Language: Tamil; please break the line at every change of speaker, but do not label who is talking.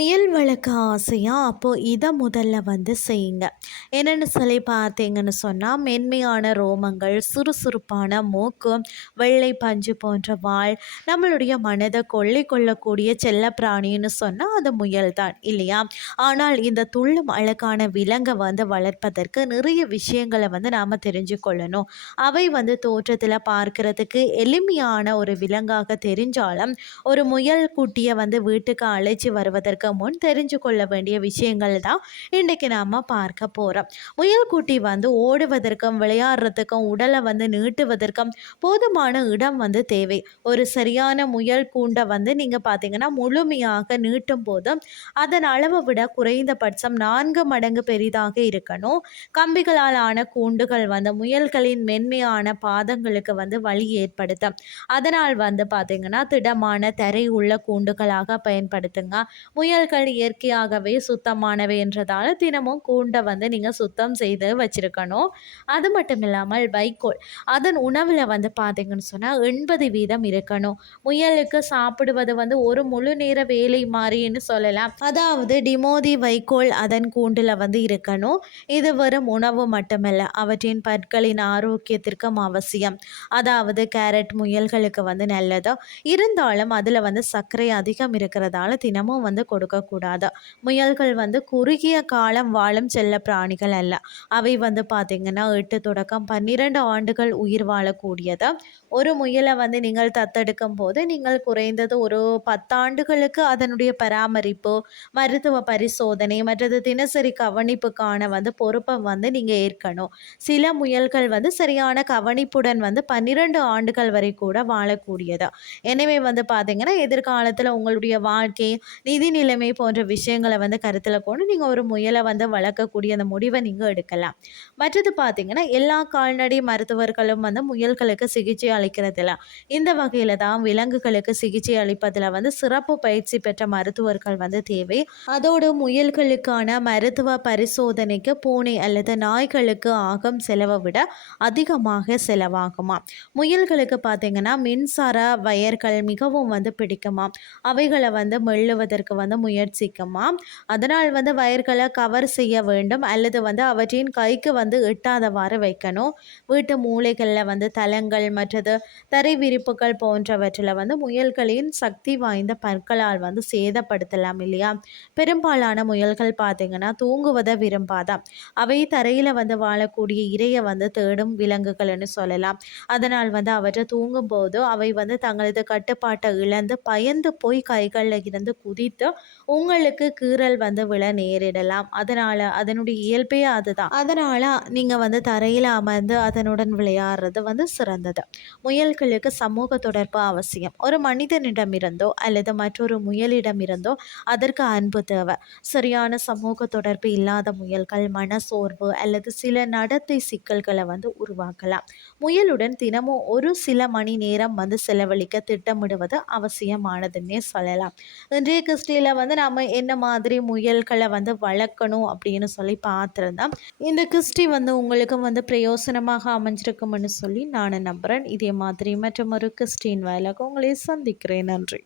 ஆசையாக அப்போது இதை முதல்ல வந்து செய்யுங்க. என்னென்னு சொல்லி பார்த்தீங்கன்னு சொன்னால் மென்மையான ரோமங்கள் சுறுசுறுப்பான மூக்கு வெள்ளை பஞ்சு போன்ற வாழ் நம்மளுடைய மனதை கொள்ளை கொள்ளக்கூடிய செல்ல பிராணின்னு சொன்னால் அது முயல் தான் இல்லையா? ஆனால் இந்த துள்ளும் அழகான விலங்கை வந்து வளர்ப்பதற்கு நிறைய விஷயங்களை வந்து நாம் தெரிஞ்சு கொள்ளணும் அவை வந்து தோற்றத்தில் பார்க்கறதுக்கு எளிமையான ஒரு விலங்காக தெரிஞ்சாலும் ஒரு முயல் குட்டியை வந்து வீட்டுக்கு அழைச்சி வருவதற்கு முன் தெரிஞ்சு கொள்ள வேண்டிய விஷயங்கள் தான் இன்றைக்கி நாம் பார்க்க போகிறோம் முயல் குட்டி வந்து ஓடுவதற்கும் விளையாடுறதுக்கும் உடலை வந்து நீட்டுவதற்கும் போதுமான இடம் வந்து தேவை. ஒரு சரியான முயல் கூண்டை வந்து நீங்கள் பார்த்தீங்கன்னா முழுமையாக நீட்டும் போதும் அதன் அளவை விட குறைந்தபட்சம் நான்கு மடங்கு பெரிதாக இருக்கணும். கம்பிகளால் ஆன கூண்டுகள் வந்து முயல்களின் மென்மையான பாதங்களுக்கு வந்து வழி ஏற்படுத்தும். அதனால் வந்து பார்த்திங்கன்னா திடமான தரை உள்ள கூண்டுகளாக பயன்படுத்துங்க. முயல் முயல்கள் இயற்கையாகவே சுத்தமானவை என்றதால் தினமும் கூண்டை வந்து நீங்கள் சுத்தம் செய்து வச்சுருக்கணும். அது மட்டும் இல்லாமல் வைக்கோல். அதன் உணவில் வந்து பார்த்தீங்கன்னு சொன்னால் எண்பது வீதம் இருக்கணும். முயலுக்கு சாப்பிடுவது வந்து ஒரு முழு நேர வேலை மாதிரின்னு சொல்லலாம். அதாவது டிமோதி வைக்கோல் அதன் கூண்டில் வந்து இருக்கணும். இது வெறும் உணவு மட்டுமல்ல அவற்றின் பற்களின் ஆரோக்கியத்திற்கும் அவசியம். அதாவது கேரட் முயல்களுக்கு வந்து நல்லதோ இருந்தாலும் அதில் வந்து சர்க்கரை அதிகம் இருக்கிறதால தினமும் வந்து கொடுக்கக்கூடாது. முயல்கள் வந்து குறுகிய காலம் வாழும் செல்ல பிராணிகள் அல்ல. அவை வந்து பார்த்திங்கன்னா எட்டு தொடக்கம் பன்னிரெண்டு ஆண்டுகள் உயிர் வாழக்கூடியது. ஒரு முயலை வந்து நீங்கள் தத்தெடுக்கும் போது நீங்கள் குறைந்தது ஒரு பத்தாண்டுகளுக்கு அதனுடைய பராமரிப்பு மருத்துவ பரிசோதனை மற்றது தினசரி கவனிப்புக்கான வந்து பொறுப்பை வந்து நீங்கள் ஏற்கணும். சில முயல்கள் வந்து சரியான கவனிப்புடன் வந்து பன்னிரெண்டு ஆண்டுகள் வரை கூட வாழக்கூடியது. எனவே வந்து பார்த்திங்கன்னா எதிர்காலத்தில் உங்களுடைய வாழ்க்கை நிதி நிலைமை போன்ற விஷயங்களை வந்து கருத்தில் கொண்டு நீங்கள் ஒரு முயலை வந்து வளர்க்கக்கூடிய அந்த முடிவை நீங்கள் எடுக்கலாம். மற்றது பார்த்தீங்கன்னா எல்லா கால்நடை மருத்துவர்களும் வந்து முயல்களுக்கு சிகிச்சை அளிக்கிறதில்ல இந்த வகையில் தான் விலங்குகளுக்கு சிகிச்சை அளிப்பதில் வந்து சிறப்பு பயிற்சி பெற்ற மருத்துவர்கள் வந்து தேவை. அதோடு முயல்களுக்கான மருத்துவ பரிசோதனைக்கு பூனை அல்லது நாய்களுக்கு ஆகும் செலவை விட அதிகமாக செலவாகுமா? முயல்களுக்கு பார்த்தீங்கன்னா மின்சார வயர்கள் மிகவும் வந்து பிடிக்குமா அவைகளை வந்து மெல்லுவதற்கு வந்து முயற்சிக்குமா அதனால் வந்து வயர்களை கவர் செய்ய வேண்டும். அல்லது வந்து அவற்றின் கைக்கு வந்து எட்டாதவாறு வைக்கணும். வீட்டு மூளைகளில் வந்து தளங்கள் மற்றது தரை விரிப்புகள் போன்றவற்றில் வந்து முயல்களின் சக்தி வாய்ந்த பற்களால் வந்து சேதப்படுத்தலாம் இல்லையா? பெரும்பாலான முயல்கள் பார்த்திங்கன்னா தூங்குவதை விரும்பாதான் அவை தரையில் வந்து வாழக்கூடிய இரையை வந்து தேடும் விலங்குகள்னு சொல்லலாம். அதனால் வந்து அவற்றை தூங்கும்போது அவை வந்து தங்களது கட்டுப்பாட்டை இழந்து பயந்து போய் கைகளில் இருந்து குதித்து உங்களுக்கு கீறல் வந்து விழ நேரிடலாம். அதனால் அதனுடைய இயல்பே அதுதான். அதனால் நீங்கள் வந்து தரையில் அமர்ந்து அதனுடன் விளையாடுறது வந்து சிறந்தது. முயல்களுக்கு சமூக தொடர்பு அவசியம். ஒரு மனிதனிடமிருந்தோ அல்லது மற்றொரு முயலிடமிருந்தோ அதற்கு அன்பு தேவை. சரியான சமூக தொடர்பு இல்லாத முயல்கள் மன சோர்வு அல்லது சில நடத்தை சிக்கல்களை வந்து உருவாக்கலாம். முயலுடன் தினமும் ஒரு சில மணி நேரம் வந்து செலவழிக்க திட்டமிடுவது அவசியமானதுன்னே சொல்லலாம். இன்றைய கிறிஸ்டியில் வந்து நாம என்ன மாதிரி முயல்களை வந்து வளர்க்கணும் அப்படின்னு சொல்லி பார்த்துருந்தோம். இந்த கிறிஸ்டி வந்து உங்களுக்கு வந்து பிரயோசனமாக அமைஞ்சிருக்கும்னு சொல்லி நான் நம்புகிறேன் இதே மாதிரி மற்றும் ஒரு கிறிஸ்டின் வாயிலாக உங்களை சந்திக்கிறேன். நன்றி.